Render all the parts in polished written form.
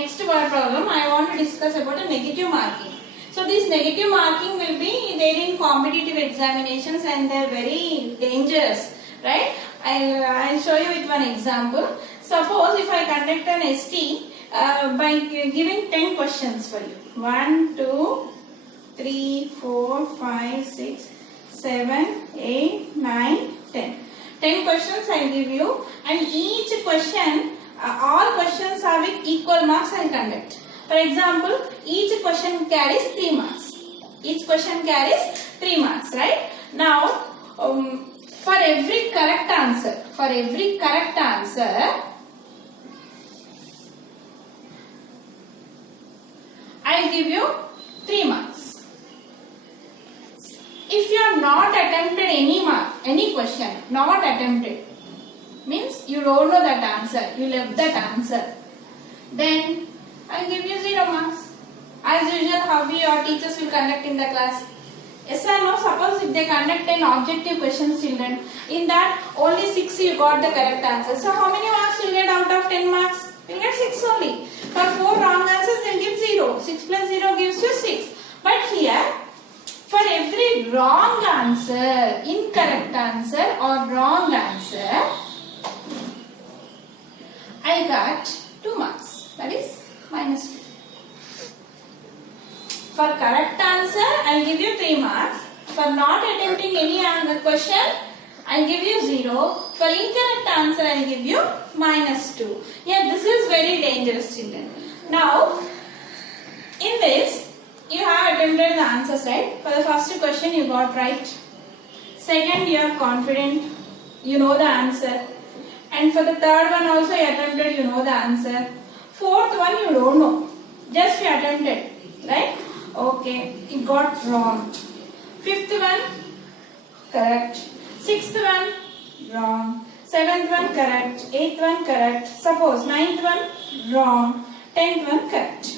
next word problem I want to discuss about a negative marking. So this negative marking will be there in competitive examinations and they are very dangerous, right? I'll show you with one example. Suppose if I conduct an ST by giving 10 questions for you. 1, 2, 3, 4, 5, 6, 7, 8, 9, 10. 10 questions I will give you, and each question, all questions are with equal marks I will conduct. For example, each question carries 3 marks. Each question carries 3 marks, right? Now, for every correct answer, I will give you 3 marks. If you have not attempted any question, not attempted, means you don't know that answer, you left that answer, then I will give you 0 marks. As usual, how your teachers will conduct in the class? Yes or no? Suppose if they conduct an objective questions, children, in that only 6 you got the correct answer. So how many marks you get out of 10 marks? You will get 6 only. For 4 wrong answers, then give 0. 6 plus 0 gives you 6. But here, for every wrong answer, incorrect answer or wrong answer, I got 2 marks. That is minus 2. For correct answer, I will give you 3 marks. For not attempting any other question, I will give you 0. For incorrect answer, I will give you minus 2. Yeah, this is very dangerous, children. Now, in this, you have attempted the answers, right? For the first question, you got right. Second, you are confident, you know the answer. And for the third one also, you attempted, you know the answer. Fourth one, you don't know. Just you attempted, right? Okay, you got wrong. Fifth one, correct. Sixth one, wrong. Seventh one, correct. Eighth one, correct. Suppose ninth one, wrong. 10th one, correct.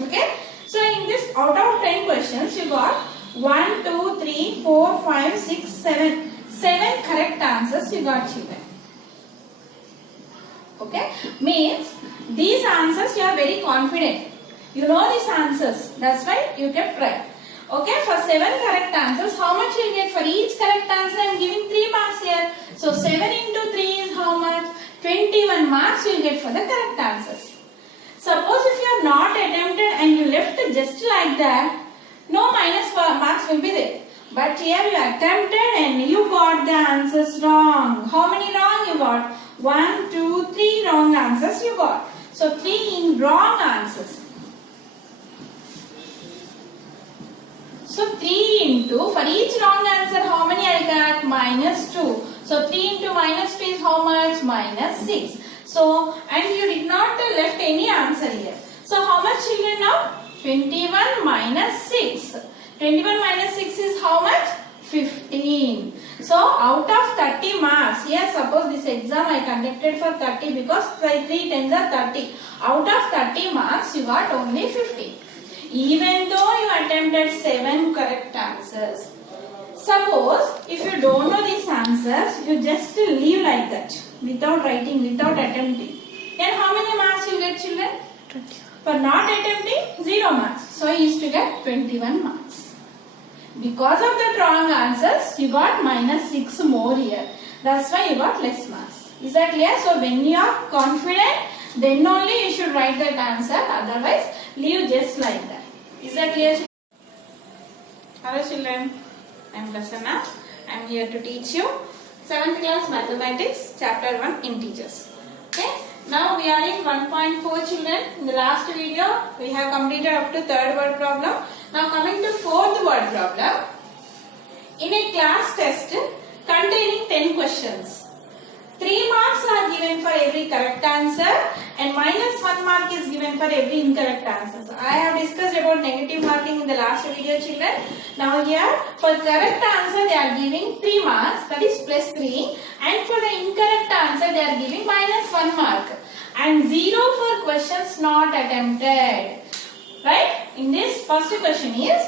Okay? So in this, out of 10 questions, you got 1, 2, 3, 4, 5, 6, 7. 7 correct answers you got, children. Okay? Means, these answers you are very confident. You know these answers. That's why you kept right. Okay? For 7 correct answers, how much you will get? For each correct answer, I am giving 3 marks here. So 7 into 3 is how much? 21 marks you will get for the correct answers. Suppose if you have not attempted and you left it just like that, no minus marks will be there. But here you attempted and you got the answers wrong. How many wrong you got? 1, 2, 3 wrong answers you got. So 3 in wrong answers. So 3 into, for each wrong answer, how many I got? Minus 2. So 3 into minus 2 is how much? Minus 6. So, and you did not left any answer here. So how much children now? 21 minus 6. 21 minus 6 is how much? 15. So out of 30 marks, here suppose this exam I conducted for 30 because 3 tens are 30. Out of 30 marks you got only 15. Even though you attempted 7 correct answers. Suppose if you don't know these answers, you just leave like that. Without writing, without attempting. Then how many marks you get, children? 20. For not attempting, 0 marks. So you used to get 21 marks. Because of the wrong answers, you got minus 6 more here. That's why you got less marks. Is that clear? So when you are confident, then only you should write that answer. Otherwise, leave just like that. Is that clear? Hello children. I am Prasanna. I am here to teach you 7th class mathematics chapter 1 integers. Okay. Now we are in 1.4 children. In the last video we have completed up to 3rd word problem. Now coming to 4th word problem. In a class test containing 10 questions, 3 marks are given for every correct answer and minus 1 mark is given for every incorrect answer. So I have discussed about negative marking in the last video, children. Now here for correct answer they are giving 3 marks, that is plus 3, and for the incorrect answer they are giving minus 1 mark and 0 for questions not attempted. Right? In this first question is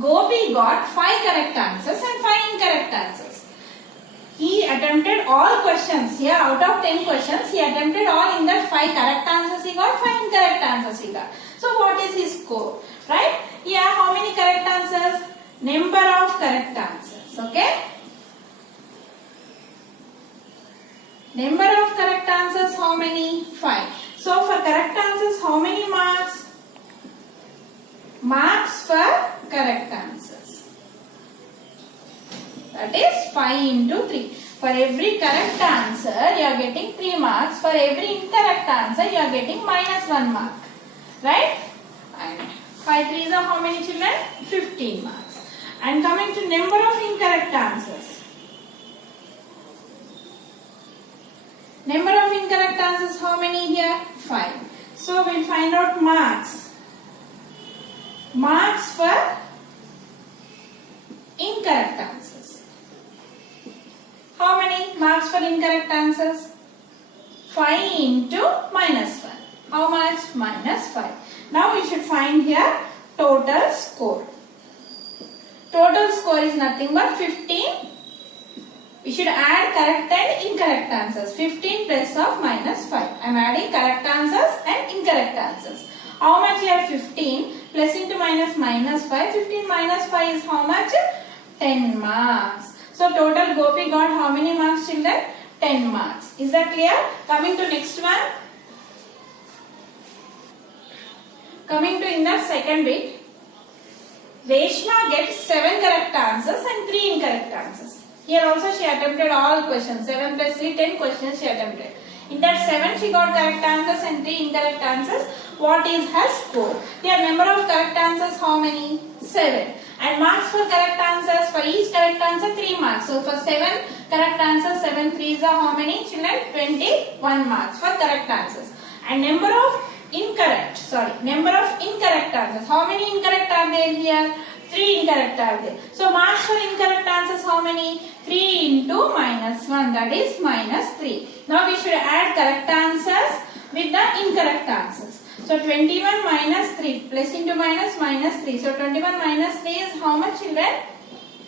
Gopi got 5 correct answers and 5 incorrect answers. He attempted all questions. Here out of 10 questions, he attempted all. In that 5 correct answers he got, 5 incorrect answers he got. So what is his score? Right? Here how many correct answers? Number of correct answers. Okay? Number of correct answers how many? 5. So for correct answers how many marks? Marks for correct answers. That is 5 into 3. For every correct answer you are getting 3 marks. For every incorrect answer you are getting minus 1 mark. Right? And 5 3s are how many children? 15 marks. And coming to number of incorrect answers. Number of incorrect answers how many here? 5. So we'll find out marks. Marks for incorrect answers. How many marks for incorrect answers? 5 into minus 1. How much? Minus 5. Now we should find here total score. Total score is nothing but 15. We should add correct and incorrect answers. 15 plus of minus 5. I am adding correct answers and incorrect answers. How much here? 15 plus into minus 5. 15 minus 5 is how much? 10 marks. So total Gopi got how many marks children? 10 marks. Is that clear? Coming to next one. Coming to in the second bit. Reshma gets 7 correct answers and 3 incorrect answers. Here also she attempted all questions. 7 plus 3, 10 questions she attempted. In that 7 she got correct answers and 3 incorrect answers. What is her score? Here number of correct answers how many? 7. And marks for correct answers, for each correct answer 3 marks. So for 7 correct answers, 7 3s are how many children? 21 marks for correct answers. And number of incorrect answers. How many incorrect are there here? 3 incorrect are there. So marks for incorrect answers how many? 3 into minus 1, that is minus 3. Now we should add correct answers with the incorrect answers. So 21 minus 3 plus into minus 3. So 21 minus 3 is how much children?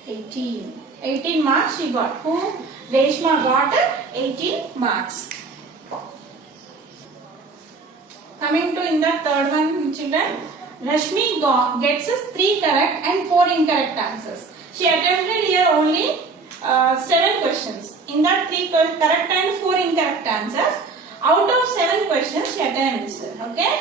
18. 18 marks she got. Who? Reshma got 18 marks. Coming to in the third one children. Rashmi gets 3 correct and 4 incorrect answers. She attempted here only 7 questions. In that 3 correct and 4 incorrect answers. Out of 7 questions she attempts. Okay.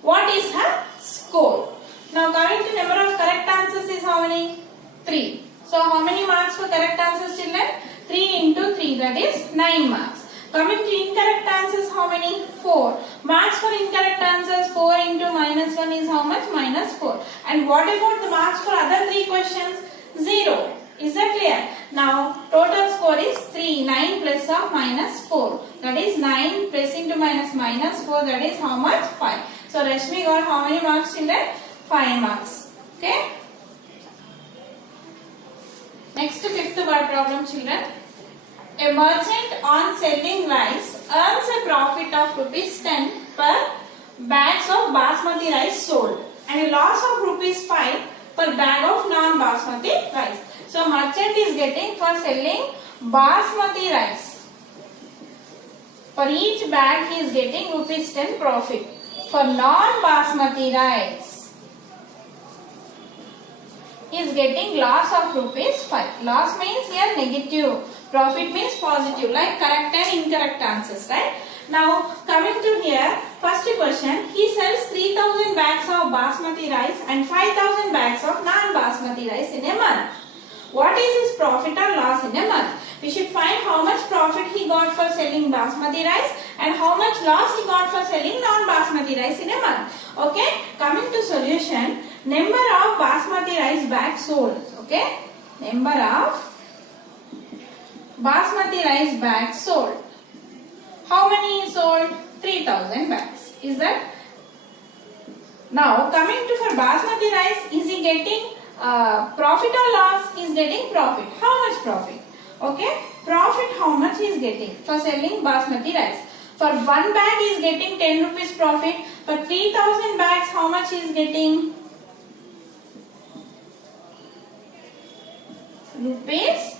What is her score? Now coming to number of correct answers is how many? 3. So how many marks for correct answers children? 3 into 3, that is 9 marks. Coming to incorrect answers how many? 4. Marks for incorrect answers 4 into minus 1 is how much? Minus 4. And what about the marks for other 3 questions? 0. Is that clear? Now total score is 3. 9 plus of minus 4. That is 9 plus into minus 4, that is how much? 5. So Rashmi got how many marks children? 5 marks. Okay. Next fifth word problem children. A merchant on selling rice earns a profit of rupees 10 per bags of basmati rice sold and a loss of rupees 5 per bag of non-basmati rice. So merchant is getting for selling basmati rice. For each bag he is getting rupees 10 profit. For non-basmati rice he is getting loss of rupees 5. Loss means here negative. Profit means positive, like correct and incorrect answers, right? Now coming to here, first question, he sells 3000 bags of basmati rice and 5000 bags of non-basmati rice in a month. What is his profit or loss in a month? We should find how much profit he got for selling basmati rice and how much loss he got for selling non-basmati rice in a month. Okay, coming to solution, number of basmati rice bags sold. Okay, number of basmati rice bags sold. How many sold? 3000 bags. Is that? Now coming to for basmati rice, is he getting profit or loss? He is getting profit. How much profit? Okay, profit how much he is getting for selling basmati rice? For 1 bag he is getting 10 rupees profit. For 3000 bags how much he is getting? Rupees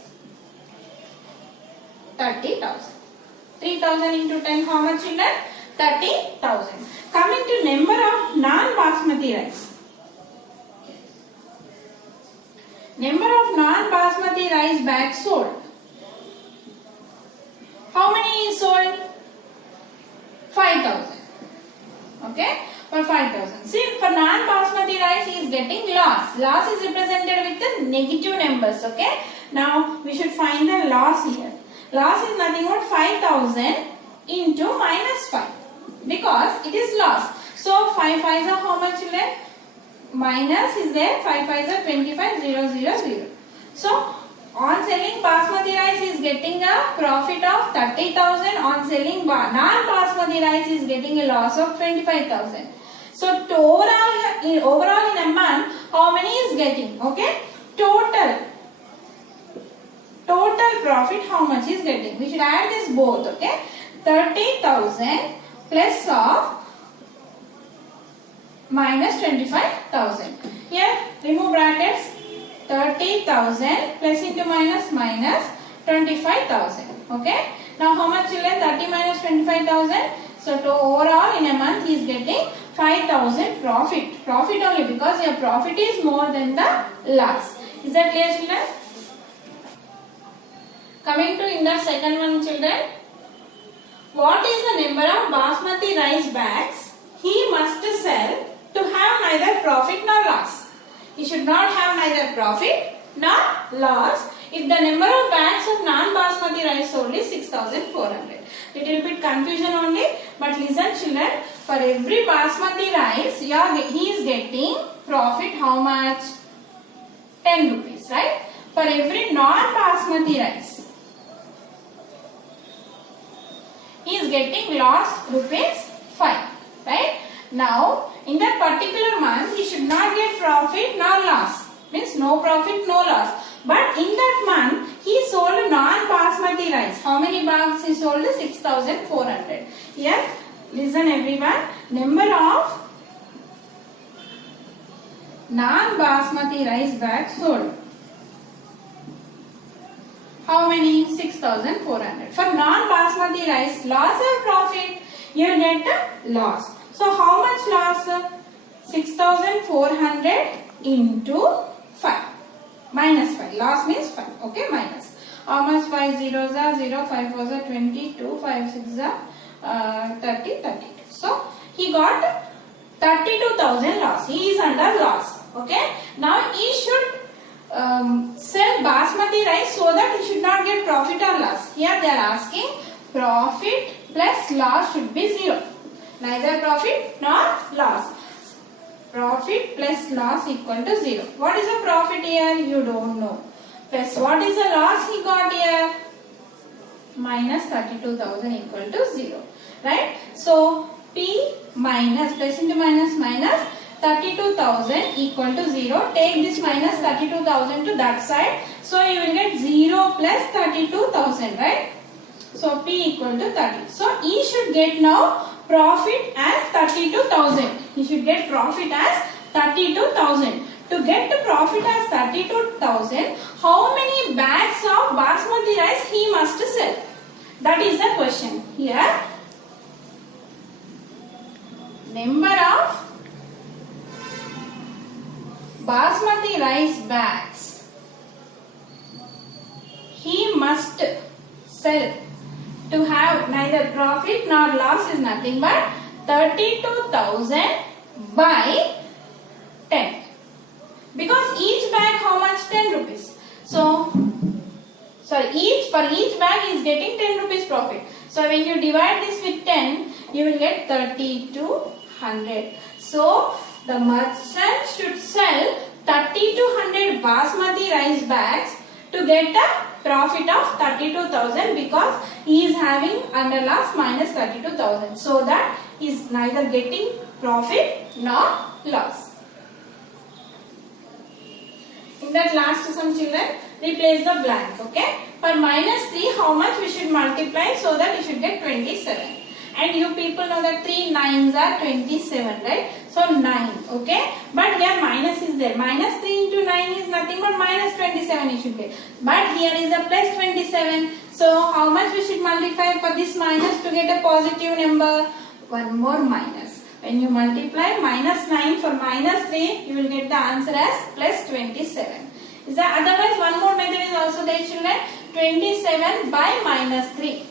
30,000. 3,000 into 10, how much children? 30,000. Coming to number of non-basmati rice. Number of non-basmati rice bags sold. How many is sold? 5,000. Okay, for 5,000. See, for non-basmati rice he is getting loss. Loss is represented with the negative numbers. Okay. Now we should find the loss here. Loss is nothing but 5,000 into minus 5 because it is loss. So 5 5s are how much children? Minus is there. 5 5s are 25. 0 0 0. So on selling basmati rice is getting a profit of 30,000. On selling non-basmati rice is getting a loss of 25,000. So overall in a month, how many is getting? Okay, total profit how much is getting? We should add this both. Okay, 30,000 plus of minus 25,000. Here remove brackets. 30,000 plus into minus minus 25,000. Okay. Now how much children? 30 minus 25,000. So to overall in a month he is getting 5,000 profit. Profit only because your profit is more than the loss. Is that clear children? Coming to in the second one children. What is the number of basmati rice bags he must sell to have neither profit nor loss? He should not have neither profit nor loss if the number of bags of non-basmati rice sold is 6,400. Little bit confusion only, but listen children, for every basmati rice he is getting profit how much? 10 rupees, right? For every non-basmati rice he is getting loss rupees 5, right? Now, in that particular month, he should not get profit nor loss. Means no profit, no loss. But in that month, he sold non-basmati rice. How many bags he sold? 6,400. Here, listen everyone. Number of non-basmati rice bags sold. How many? 6,400. For non-basmati rice, loss or profit? You get a loss. So how much loss? 6,400 into 5. Minus 5. Loss means 5. Okay, minus. How much? 5 zeros are 0, 5 fours are 22, 5 sixes are 30, 32. So he got 32,000 loss. He is under loss. Okay. Now he should sell basmati rice so that he should not get profit or loss. Here they are asking profit plus loss should be 0. Neither profit nor loss. Profit plus loss equal to 0. What is the profit here? You don't know. Plus what is the loss he got here? Minus 32,000 equal to 0. Right? So P minus plus into minus minus 32,000 equal to 0. Take this minus 32,000 to that side. So you will get 0 plus 32,000, right? So P equal to 30. So E should get now profit as 32,000. He should get profit as 32,000. To get the profit as 32,000, how many bags of basmati rice he must sell? That is the question. Here, number of basmati rice bags he must sell to have neither profit nor loss is nothing but 32,000 by 10. Because each bag how much? 10 rupees. So, for each bag is getting 10 rupees profit. So when you divide this with 10, you will get 3,200. So the merchant should sell 3,200 basmati rice bags to get a profit of 32,000 because he is having under loss minus 32,000. So that he is neither getting profit nor loss. In that last sum children, replace the blank. Okay. For minus 3, how much we should multiply so that we should get 27. And you people know that 3 9s are 27, right? So 9. Okay, but here minus is there. Minus 3 into 9 is nothing but minus 27 you should get. But here is a plus 27. So how much we should multiply for this minus to get a positive number? One more minus. When you multiply minus 9 for minus 3, you will get the answer as plus 27. Is that otherwise one more method is also there, children? 27 by minus 3.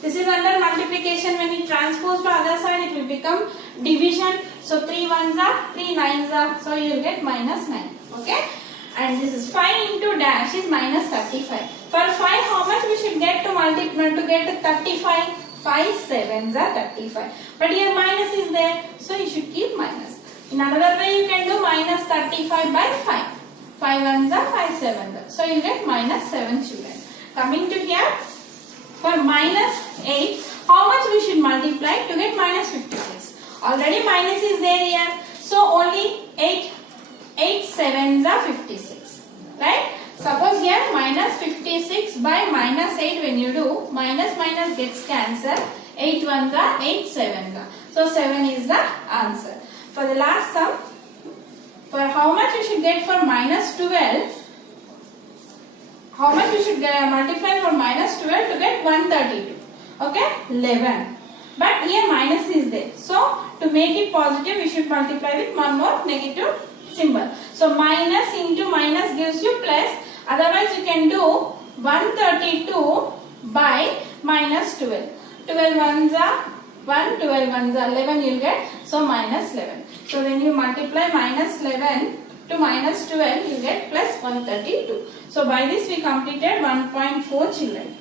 This is under multiplication. When you transpose to other side, it will become division. So 3 ones are 3 nines are. So you will get minus 9. Okay. And this is 5 into dash is minus 35. For 5, how much we should get to multiply to get 35? 5 sevens are 35. But here minus is there. So you should keep minus. In another way, you can do minus 35 by 5. 5 ones are 5 sevens are. So you get minus 7 children. Coming to here. For minus 8, how much we should multiply to get minus 56? Already minus is there here. So only 8 sevens are 56. Right? Suppose here minus 56 by minus 8 when you do, minus minus gets cancelled. 8 ones are 8 sevens are. So 7 is the answer. For the last sum, for how much we should get for minus 12, how much we should multiply for minus 12 to get 132? Okay, 11. But here minus is there. So to make it positive, we should multiply with one more negative symbol. So minus into minus gives you plus. Otherwise you can do 132 by minus 12. 12 ones are 1, 12 ones are 11 you will get. So minus 11. So when you multiply minus 11 to minus 12, you get plus 132. So by this we completed 1.4 children.